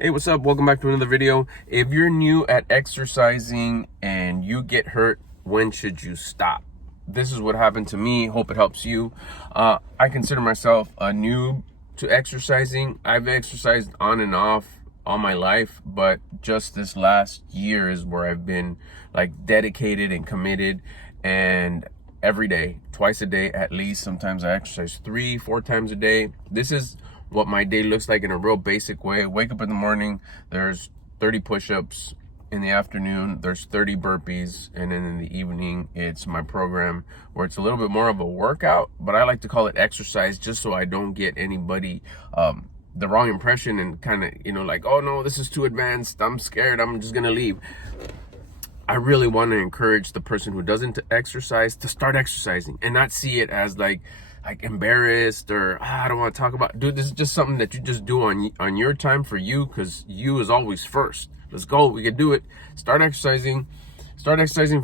Hey, what's up? Welcome back to another video. If you're new at exercising and you get hurt, when should you stop? This is what happened to me. Hope it helps you. I consider myself a noob to exercising. I've exercised on and off all my life, but just this last year is where I've been like dedicated and committed, and every day, twice a day at least. Sometimes I exercise 3-4 times a day. This is what my day looks like in a real basic way. Wake up in the morning, there's 30 push-ups. In the afternoon, there's 30 burpees. And then in the evening, it's my program where it's a little bit more of a workout, but I like to call it exercise just so I don't get anybody the wrong impression and kind of, like, oh no, this is too advanced, I'm scared, I'm just gonna leave. I really want to encourage the person who doesn't exercise to start exercising and not see it as like embarrassed or I don't want to talk about. Dude, this is just something that you just do on your time for you, because you is always first. Let's go. We can do it. Start exercising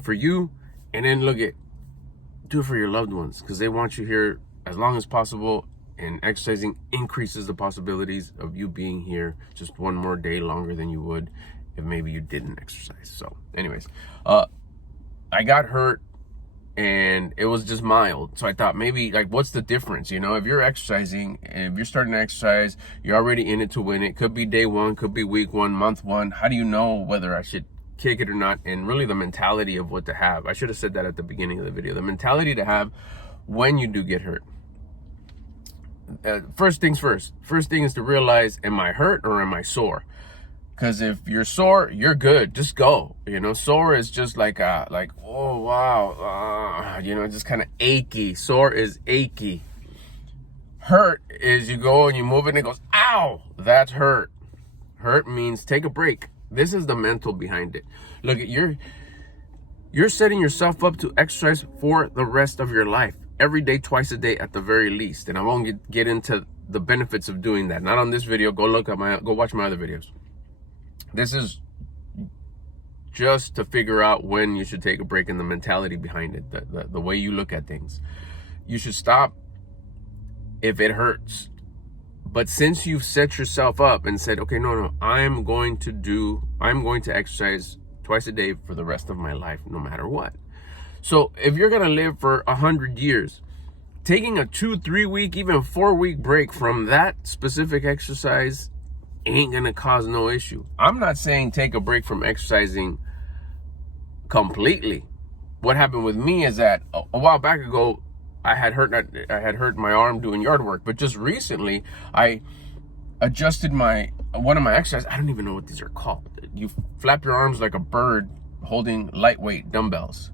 for you, and then do it for your loved ones, because they want you here as long as possible. And exercising increases the possibilities of you being here just one more day longer than you would if maybe you didn't exercise. So anyways, I got hurt and it was just mild. So I thought maybe, like, what's the difference? If you're exercising, if you're starting to exercise, you're already in it to win it. Could be day one, could be week one, month one. How do you know whether I should kick it or not? And really the mentality of what to have. I should have said that at the beginning of the video. The mentality to have when you do get hurt. First things first. First thing is to realize, am I hurt or am I sore? Because if you're sore, you're good. Just go. Sore is just like oh wow, just kind of achy. Sore is achy. Hurt is you go and you move it and it goes, ow. That's hurt. Hurt means take a break. This is the mental behind it. Look, you're setting yourself up to exercise for the rest of your life. Every day, twice a day at the very least. And I won't get into the benefits of doing that. Not on this video. Go watch my other videos. This is just to figure out when you should take a break and the mentality behind it, the way you look at things. You should stop if it hurts. But since you've set yourself up and said, okay, no, I'm going to exercise twice a day for the rest of my life, no matter what. So if you're going to live for 100 years, taking a 2-3 week, even 4-week break from that specific exercise ain't gonna cause no issue. I'm not saying take a break from exercising completely. What happened with me is that a while back ago, I had hurt my arm doing yard work, but just recently I adjusted one of my exercises. I don't even know what these are called. You flap your arms like a bird holding lightweight dumbbells,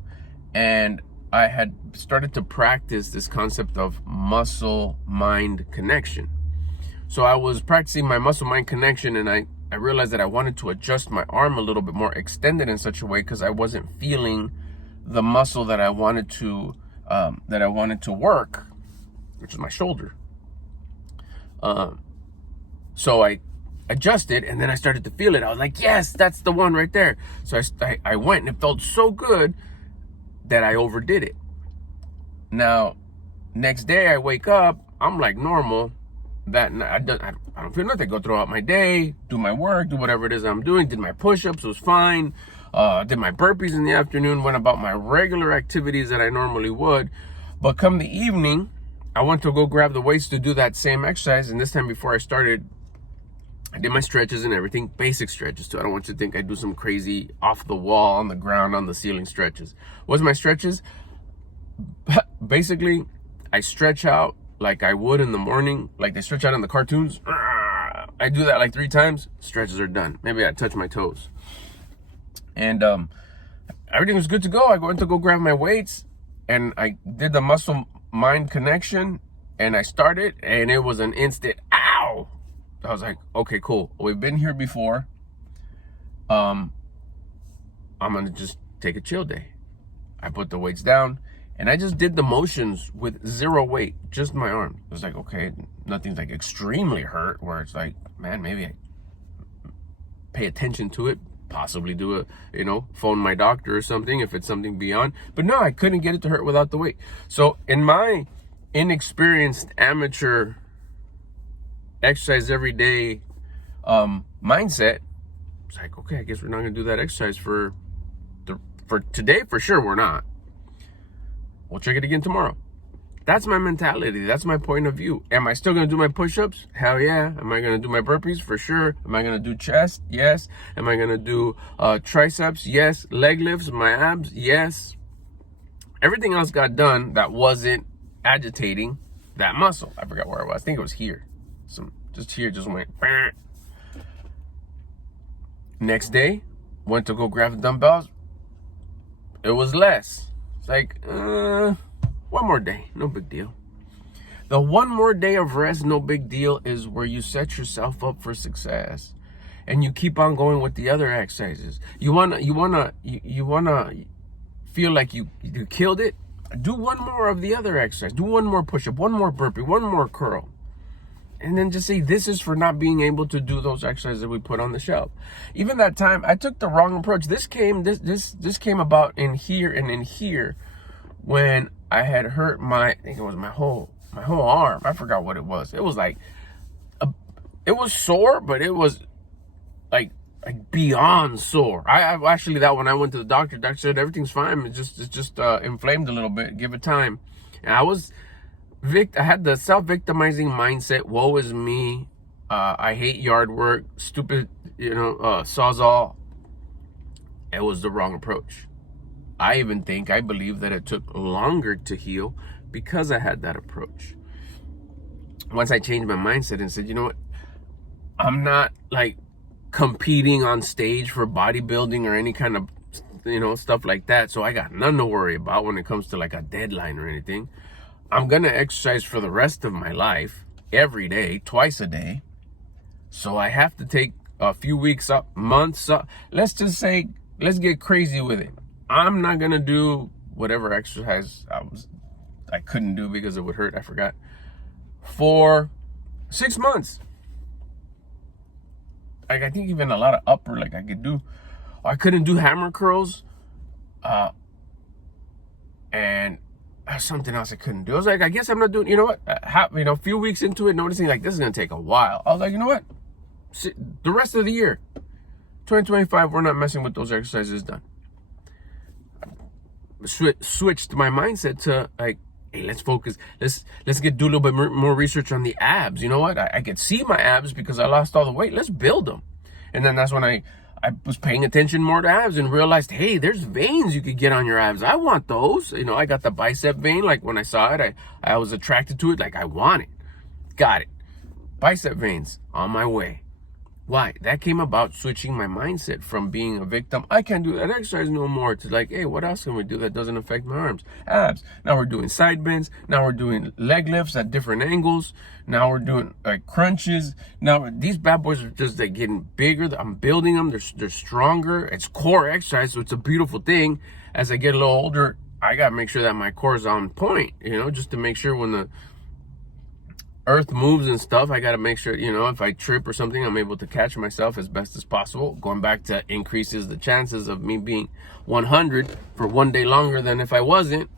and I had started to practice this concept of muscle-mind connection. So I was practicing my muscle-mind connection, and I realized that I wanted to adjust my arm a little bit more, extended in such a way, because I wasn't feeling the muscle that I wanted to work, which is my shoulder. So I adjusted, and then I started to feel it. I was like, yes, that's the one right there. So I went, and it felt so good that I overdid it. Now, next day I wake up, I'm like normal. That I don't feel nothing. Go throughout my day, do my work, do whatever it is I'm doing. Did my push-ups, was fine. Did my burpees in the afternoon, went about my regular activities that I normally would. But come the evening, I went to go grab the weights to do that same exercise. And this time before I started, I did my stretches and everything, basic stretches too. I don't want you to think I do some crazy off the wall, on the ground, on the ceiling stretches. What's my stretches? Basically, I stretch out like I would in the morning, like they stretch out in the cartoons. I do that like 3 times, stretches are done. Maybe I touch my toes. And everything was good to go. I went to go grab my weights, and I did the muscle-mind connection, and I started, and it was an instant, ow! I was like, okay, cool. We've been here before. I'm gonna just take a chill day. I put the weights down, and I just did the motions with 0 weight, just my arm. It was like, okay, nothing's like extremely hurt where it's like, man, maybe I pay attention to it, possibly do phone my doctor or something if it's something beyond. But no, I couldn't get it to hurt without the weight. So in my inexperienced amateur exercise every day mindset, it's like, okay, I guess we're not gonna do that exercise for today. For sure, we're not. We'll check it again tomorrow. That's my mentality. That's my point of view. Am I still gonna do my push-ups? Hell yeah. Am I gonna do my burpees? For sure. Am I gonna do chest? Yes. Am I gonna do triceps? Yes. Leg lifts, my abs? Yes. Everything else got done that wasn't agitating that muscle. I forgot where I was. I think it was here. Just here, just went. Bah. Next day, went to go grab the dumbbells. It was less. It's like, one more day, no big deal. The one more day of rest, no big deal, is where you set yourself up for success, and you keep on going with the other exercises. You wanna feel like you killed it. Do one more of the other exercise. Do one more push-up, one more burpee, one more curl. And then just say, this is for not being able to do those exercises that we put on the shelf. Even that time, I took the wrong approach. This came about in here and in here when I had hurt I think it was my whole arm. I forgot what it was. It was like, it was sore, but it was like beyond sore. I actually, that when I went to the doctor said everything's fine. It's just inflamed a little bit. Give it time. And I had the self-victimizing mindset. Woe is me. I hate yard work. Stupid, Sawzall. It was the wrong approach. I believe that it took longer to heal because I had that approach. Once I changed my mindset and said, you know what? I'm not like competing on stage for bodybuilding or any kind of, stuff like that. So I got nothing to worry about when it comes to like a deadline or anything. I'm going to exercise for the rest of my life, every day, twice a day. So I have to take a few weeks up, months up. Let's just say, let's get crazy with it. I'm not going to do whatever exercise I couldn't do because it would hurt. I forgot. For 6 months. Like, I think even a lot of upper, like I could do. I couldn't do hammer curls. And something else I couldn't do. I was like, I guess I'm not doing, a few weeks into it, noticing like this is going to take a while. I was like, you know what? The rest of the year, 2025, we're not messing with those exercises. Done. Switched my mindset to like, hey, let's focus. Let's do a little bit more research on the abs. You know what? I could see my abs because I lost all the weight. Let's build them. And then that's when I was paying attention more to abs and realized, hey, there's veins you could get on your abs. I want those. I got the bicep vein. Like when I saw it, I was attracted to it. Like I want it. Got it. Bicep veins on my way. Why? That came about switching my mindset from being a victim. I can't do that exercise no more to like, hey, what else can we do that doesn't affect my arms? Abs. Now we're doing side bends. Now we're doing leg lifts at different angles. Now we're doing like crunches. Now these bad boys are just like getting bigger. I'm building them. They're stronger. It's core exercise, so it's a beautiful thing. As I get a little older, I got to make sure that my core is on point, just to make sure when the earth moves and stuff, I got to make sure, if I trip or something, I'm able to catch myself as best as possible. Going back to increases the chances of me being 100 for one day longer than if I wasn't.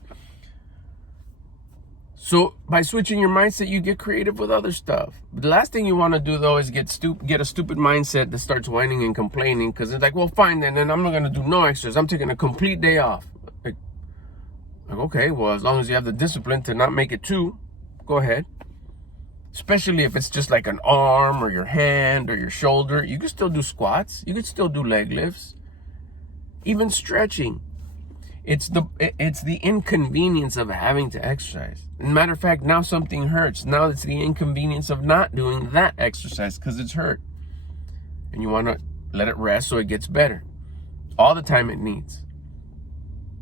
So by switching your mindset, you get creative with other stuff. The last thing you want to do, though, is get a stupid mindset that starts whining and complaining, because it's like, well, fine, then I'm not going to do no exercise. I'm taking a complete day off. Like, okay, well, as long as you have the discipline to not make it 2, go ahead. Especially if it's just like an arm or your hand or your shoulder. You can still do squats. You can still do leg lifts. Even stretching. It's the inconvenience of having to exercise. Matter of fact, now something hurts. Now it's the inconvenience of not doing that exercise because it's hurt. And you want to let it rest so it gets better. All the time it needs.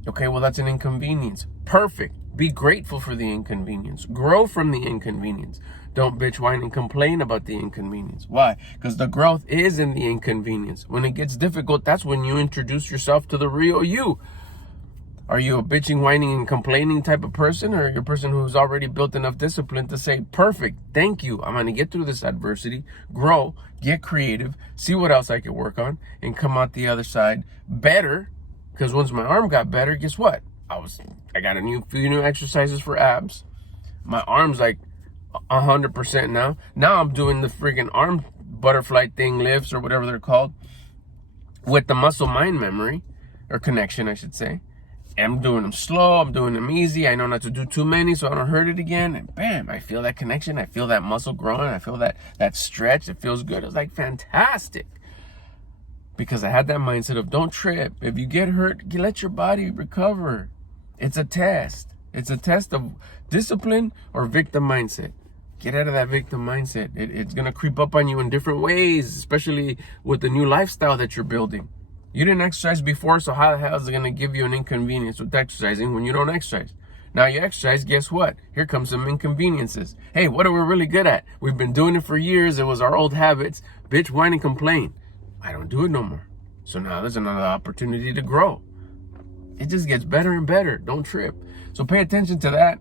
Okay, well, that's an inconvenience. Perfect. Be grateful for the inconvenience. Grow from the inconvenience. Don't bitch, whine, and complain about the inconvenience. Why? Because the growth is in the inconvenience. When it gets difficult, that's when you introduce yourself to the real you. Are you a bitching, whining, and complaining type of person? Or are you a person who's already built enough discipline to say, perfect, thank you. I'm going to get through this adversity, grow, get creative, see what else I can work on, and come out the other side better. Because once my arm got better, guess what? I got a few new exercises for abs. My arm's like 100% now. Now I'm doing the friggin' arm butterfly thing lifts or whatever they're called, with the muscle mind memory or connection, I should say. I'm doing them slow, I'm doing them easy. I know not to do too many so I don't hurt it again. And bam, I feel that connection. I feel that muscle growing. I feel that stretch. It feels good. It was like fantastic. Because I had that mindset of don't trip. If you get hurt, you let your body recover. It's a test. It's a test of discipline or victim mindset. Get out of that victim mindset. It's going to creep up on you in different ways, especially with the new lifestyle that you're building. You didn't exercise before, so how the hell is it going to give you an inconvenience with exercising when you don't exercise? Now you exercise, guess what? Here comes some inconveniences. Hey, what are we really good at? We've been doing it for years. It was our old habits. Bitch, whine, and complain. I don't do it no more. So now there's another opportunity to grow. It just gets better and better. Don't trip. So pay attention to that.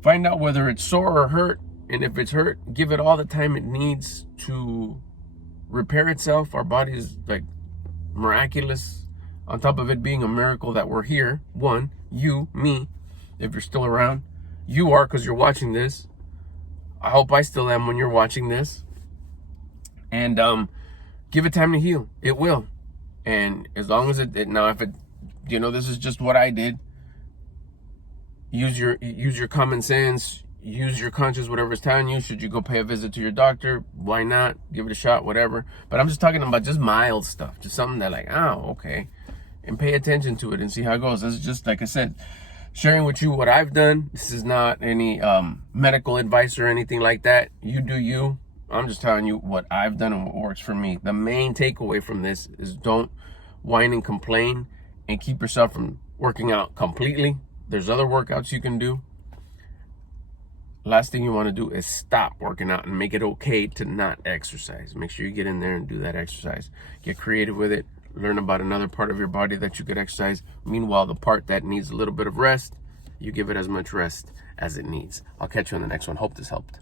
Find out whether it's sore or hurt. And if it's hurt, give it all the time it needs to repair itself. Our body is like miraculous. On top of it being a miracle that we're here. One, you, me, if you're still around. You are, because you're watching this. I hope I still am when you're watching this. And give it time to heal. It will. And as long as it now, if it, this is just what I did. Use your common sense. Use your conscience, whatever it's telling you. Should you go pay a visit to your doctor? Why not? Give it a shot, whatever. But I'm just talking about just mild stuff. Just something that like, oh, okay. And pay attention to it and see how it goes. This is just, like I said, sharing with you what I've done. This is not any medical advice or anything like that. You do you. I'm just telling you what I've done and what works for me. The main takeaway from this is don't whine and complain and keep yourself from working out completely. There's other workouts you can do. Last thing you want to do is stop working out and make it okay to not exercise. Make sure you get in there and do that exercise. Get creative with it. Learn about another part of your body that you could exercise. Meanwhile, the part that needs a little bit of rest, you give it as much rest as it needs. I'll catch you on the next one. Hope this helped.